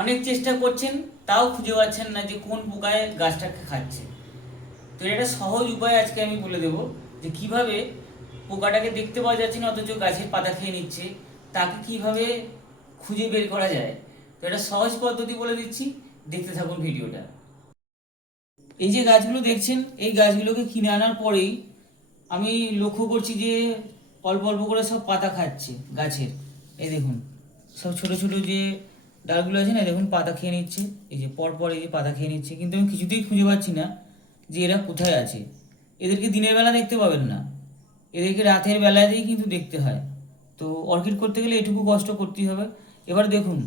অনেক চেষ্টা করছেন, তাও খুঁজে পাচ্ছেন না যে কোন পোকায় গাছটাকে খাচ্ছে। তো এটা একটা সহজ উপায় আজকে আমি বলে দেবো, যে কিভাবে পোকাটাকে দেখতে পাওয়া যাচ্ছে না অথচ গাছের পাতা খেয়ে নিচ্ছে, তাকে কিভাবে খুঁজে বের করা যায়। তো এটা সহজ পদ্ধতি বলে দিচ্ছি, দেখতে থাকুন ভিডিওটা। এই যে গাছগুলো দেখছেন, এই গাছগুলোকে কিনে আনার পরেই আমি লক্ষ্য করছি যে অল্প অল্প করে সব পাতা খাচ্ছে গাছের। এই দেখুন, সব ছোট ছোট যে ডালগুলো আছে না, দেখুন পাতা খেয়ে নিচ্ছে। এই যে পরপর এই যে পাতা খেয়ে নিচ্ছে, কিন্তু আমি কিছুতেই খুঁজে পাচ্ছি না যে এরা কোথায় আছে। এদেরকে দিনের বেলা দেখতে পাবেন না, এদেরকে রাতের বেলাতেই কিন্তু দেখতে হয়। তো অর্কিড করতে গেলে এটুকু কষ্ট করতেই হবে। এবার দেখুন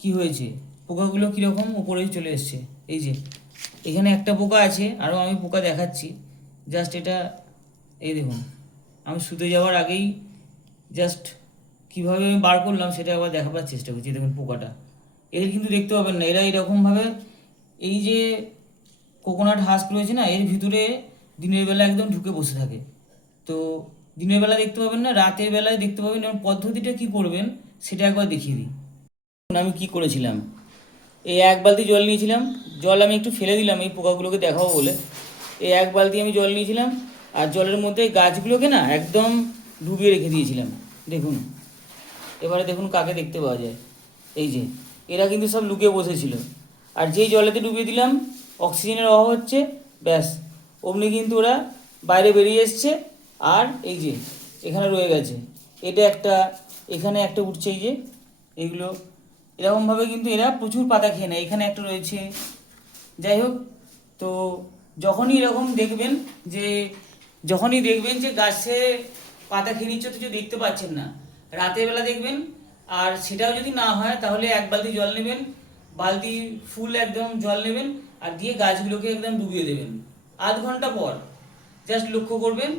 কি হয়েছে, পোকাগুলো কীরকম উপরে চলে এসছে। এই যে এখানে একটা পোকা আছে, আরও আমি পোকা দেখাচ্ছি। জাস্ট এটা, এই দেখুন, আমি শুতে যাওয়ার আগেই জাস্ট কীভাবে আমি বার করলাম সেটা আবার দেখাবার চেষ্টা করছি। দেখুন পোকাটা, এদের কিন্তু দেখতে পাবেন না, এরা এরকমভাবে এই যে কোকোনাট হাস্ক রয়েছে না, এর ভিতরে দিনের বেলা একদম ঢুকে বসে থাকে। তো দিনের বেলা দেখতে পাবেন না, রাতের বেলায় দেখতে পাবেন। এবং পদ্ধতিটা কি করবেন সেটা একবার দেখিয়ে দিই। আমি কি করেছিলাম, এই এক বালতি জল নিয়েছিলাম, জল আমি একটু ফেলে দিলাম এই পোকাগুলোকে দেখাবো বলে। এই এক বালতি আমি জল নিয়েছিলাম, আর জলের মধ্যে গাছগুলোকে না একদম ডুবিয়ে রেখে দিয়েছিলাম। দেখুন, এবারে দেখুন কাকে দেখতে পাওয়া যায়। এই যে এরা কিন্তু সব লুকিয়ে বসেছিল, আর যেই জলেতে ডুবিয়ে দিলাম অক্সিজেনের অভাব হচ্ছে, ব্যাস অমনি কিন্তু ওরা বাইরে বেরিয়ে এসছে। আর এই যে এখানে রয়ে গেছে, এটা একটা, এখানে একটা উঠছে, এই যে এগুলো এরকমভাবে কিন্তু এরা প্রচুর পাতা খেয়ে নেয়। এখানে একটা রয়েছে। যাই হোক, তো যে যখনই দেখবেন যে গাছে পাতা খেয়ে নিচ্ছে অথচ দেখতে পাচ্ছেন না, রাতের বেলা দেখবেন। আর সেটাও যদি না হয় তাহলে এক বালতি জল নেবেন, বালতি ফুল একদম জল নেবেন, আর দিয়ে গাছগুলোকে একদম ডুবিয়ে দেবেন। আধ ঘন্টা পর জাস্ট লক্ষ্য করবেন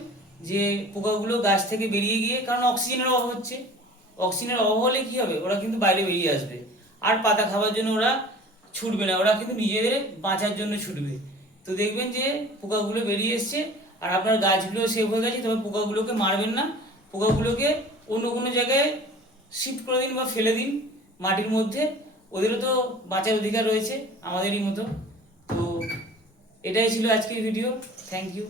যে পোকাগুলো গাছ থেকে বেরিয়ে গিয়ে, কারণ অক্সিজেনের অভাব হচ্ছে, অক্সিজেনের অভাব হলে কী হবে, ওরা কিন্তু বাইরে বেরিয়ে আসবে। আর পাতা খাওয়ার জন্য ওরা ছুটবে না, ওরা কিন্তু নিজেদের বাঁচার জন্য ছুটবে। তো দেখবেন যে পোকাগুলো বেরিয়ে এসছে, আর আপনার গাছগুলো সেভ হয়ে গেছে। তবে পোকাগুলোকে মারবেন না, পোকাগুলোকে অন্য কোনো জায়গায় শিফট করে দিন বা ফেলে দিন মাটির মধ্যে। ওদেরও তো বাঁচার অধিকার রয়েছে আমাদেরই মতো। তো এটাই ছিল আজকের ভিডিও। Thank you.